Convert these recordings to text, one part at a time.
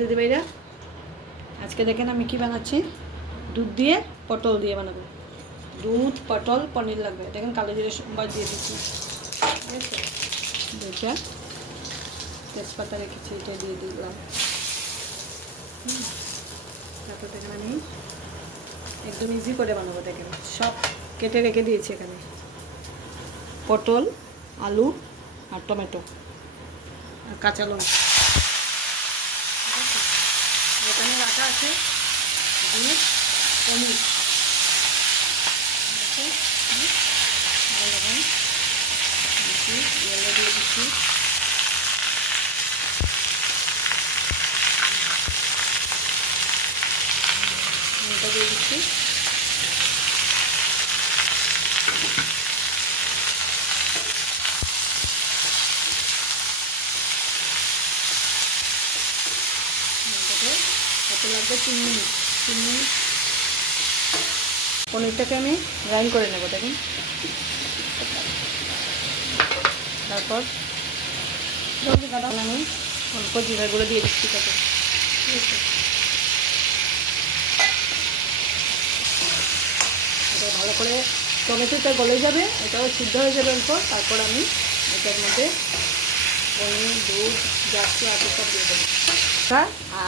দিদি ভাইরা আজকে দেখেন আমি কি বানাচ্ছি, দুধ দিয়ে পটল দিয়ে বানাবো। দুধ পটল পনির লাগবে। দেখেন কালো জিরে সোমবার দিয়ে দিচ্ছি, ঠিক আছে। দুইটা তেজপাতা রেখেছি, এটা দিয়ে দিলাম। তারপর দেখেন আমি একদম ইজি করে বানাবো। দেখেন সব কেটে রেখে দিয়েছি এখানে, পটল, আলু আর টমেটো আর কাঁচা লঙ্কা। এখানে রাখা আছে দুধ পনির, ইয়েলো দিয়ে দিচ্ছি, এটা দিয়ে দিচ্ছি, কত লাগবে 3 মিনিট। পনিরটাকে আমি গ্রাইন্ড করে নেব। দেখুন তারপর জলদি কাটা আমি অল্প জিরা গুঁড়ো দিয়ে দিচ্ছি তাতে, ঠিক আছে। এটা ভালো করে টমেটোটা গলে যাবে, এটাও সিদ্ধ হয়ে যাবে অল্প। তারপর আমি এটার মধ্যে পনির, দুধ, জার্সি আদা সব দিয়ে দেবো।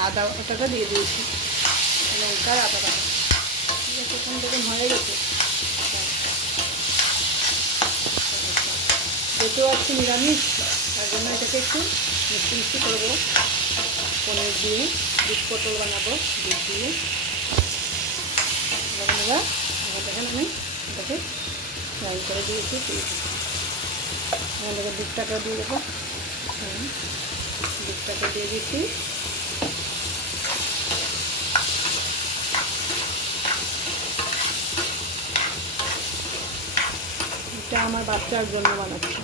আদা ওটাটা দিয়ে দিয়েছি, লঙ্কা আর আদা বাটা, ঠিক আছে। এখন দেখুন হয়ে গেছে। যেহেতু আজকে নিরামিষ, তার জন্য এটাকে একটু মিষ্টি মিষ্টি করবো। পনির দিয়ে দুধ পটল বানাবো, দুধ দিয়ে বন্ধুরা। এবার দেখেন আমি এটাকে ফ্রাই করে দিয়েছি, দেখেন দুধটাকে দিয়ে দেবো, দুধটাকে দিয়ে দিচ্ছি। এটা আমার বাচ্চার জন্য বানাচ্ছি,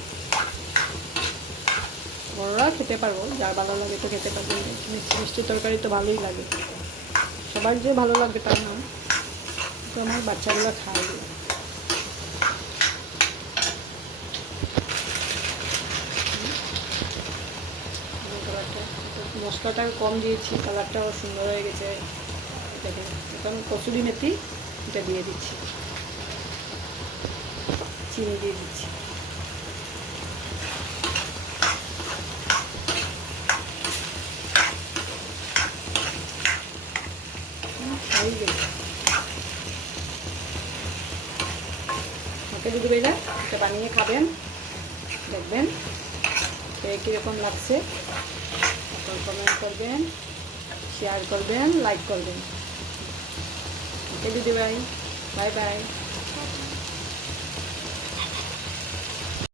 বড়রা খেতে পারবো, যার ভালো লাগে তো খেতে পারবেন। মিষ্টি মিষ্টি তরকারি তো ভালোই লাগে, সবার যে ভালো লাগবে তার নাম, তো আমার বাচ্চাগুলো খায়। মশলাটা কম দিয়েছি, কালারটাও সুন্দর হয়ে গেছে। এটাকে এখন কসুরি মেথি এটা দিয়ে দিচ্ছি, চিনি দিয়ে দিচ্ছি, ওকে দিদি ভাইরা এটা বানিয়ে খাবেন, দেখবেন কীরকম লাগছে। এখন কমেন্ট করবেন, শেয়ার করবেন, লাইক করবেন। ওকে দিদি ভাই, বাই বাই।